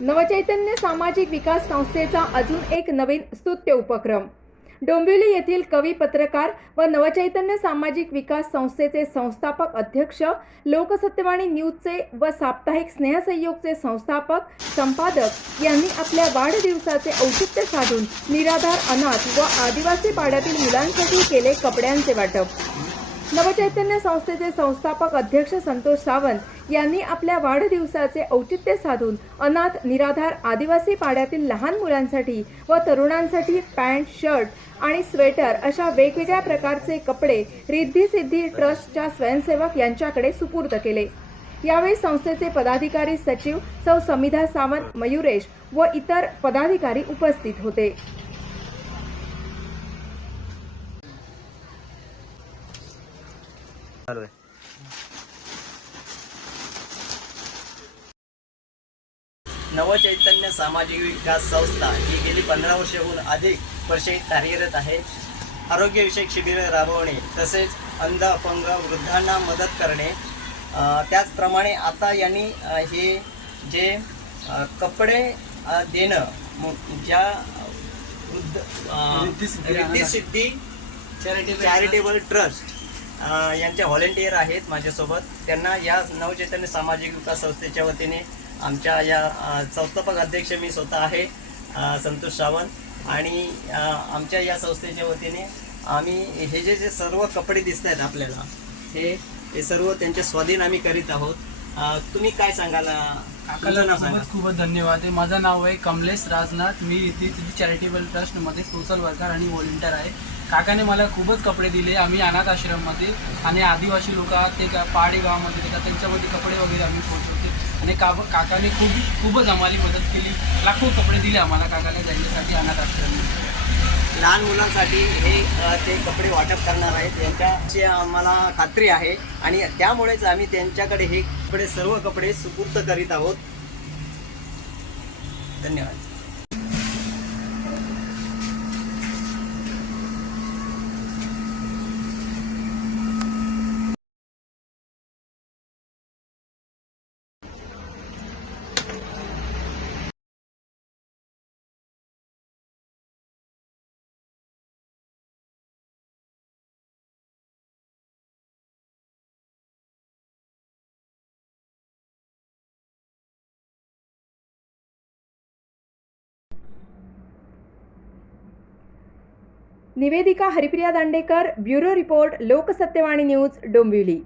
नवचैतन्य सामाजिक विकास संस्थेचा अजून एक नवीन स्तुत्य उपक्रम. डोंबिवली येथील कवी पत्रकार व नवचैतन्य सामाजिक विकास संस्थेचे संस्थापक अध्यक्ष लोकसत्यवाणी न्यूजचे व साप्ताहिक स्नेहसंयोगचे संस्थापक संपादक यांनी आपल्या वाढदिवसाचे औचित्य साधून निराधार अनाथ व आदिवासी पाड्यातील मुलांसाठी केले कपड्यांचे वाटप. नवचैतन्य संस्थेचे संस्थापक अध्यक्ष संतोष सावंत यांनी आपल्या वाढदिवसाचे औचित्य साधून अनाथ निराधार आदिवासी पाड्यातील लहान मुलांसाठी व तरुणांसाठी पॅन्ट शर्ट आणि स्वेटर अशा वेगवेगळ्या प्रकारचे कपडे रिद्धी सिद्धी ट्रस्टच्या स्वयंसेवक यांच्याकडे सुपूर्द केले. यावेळी संस्थेचे पदाधिकारी सचिव सौ समिधा सावंत मयुरेश व इतर पदाधिकारी उपस्थित होते चालू आहे नवचैतन्य सामाजिक विकास संस्था ही गेली पंधरा वर्षाहून अधिक वर्षे कार्यरत आहे. आरोग्यविषयक शिबिरे राबवणे तसेच अंध अपंग वृद्धांना मदत करणे त्याचप्रमाणे आता यांनी हे जे कपडे देणं ज्या वृद्ध सिद्धी चॅरिटेबल ट्रस्ट अ, यांचे व्हॉलेंटियर आहेत माझ्यासोबत. त्यांना या नवचैतन्य सामाजिक विकास संस्थेच्या वतीने आमच्या या संस्थापक अध्यक्ष मी स्वतः आहे संतोष सावंत. आणि आमच्या या संस्थेच्या वतीने आम्ही हे जे जे सर्व कपडे दिसत आहेत आपल्याला हे हे सर्व त्यांच्या स्वाधीन आम्ही करीत आहोत. तुम्ही काय सांगाल? काकाला खूपच खूपच धन्यवाद आहे. माझं नाव आहे कमलेश राजनाथ. मी इथे चॅरिटेबल ट्रस्टमध्ये सोशल वर्कर आणि व्हॉलेंटियर आहे. काकाने मला खूपच कपडे दिले. आम्ही अनाथ आश्रममध्ये आणि आदिवासी लोक ते गा- पहाडी गावामध्ये येतात त्यांच्यामध्ये कपडे वगैरे आम्ही पोहोचवते. आणि का काकाने खूप खूपच आम्हाला मदत केली. लाखो कपडे दिले आम्हाला काकाने त्यांच्यासाठी अनाथ आश्रममध्ये. लहान मुलांसाठी हे ते कपडे वाटप करणार आहेत. यांच्याची आम्हाला खात्री आहे. आणि त्यामुळेच आम्ही त्यांच्याकडे हे कपडे सर्व कपडे सुपूर्त करीत आहोत. धन्यवाद. निवेदिका Haripriya Dandekar bureau report Loksatyavani news Dombivli.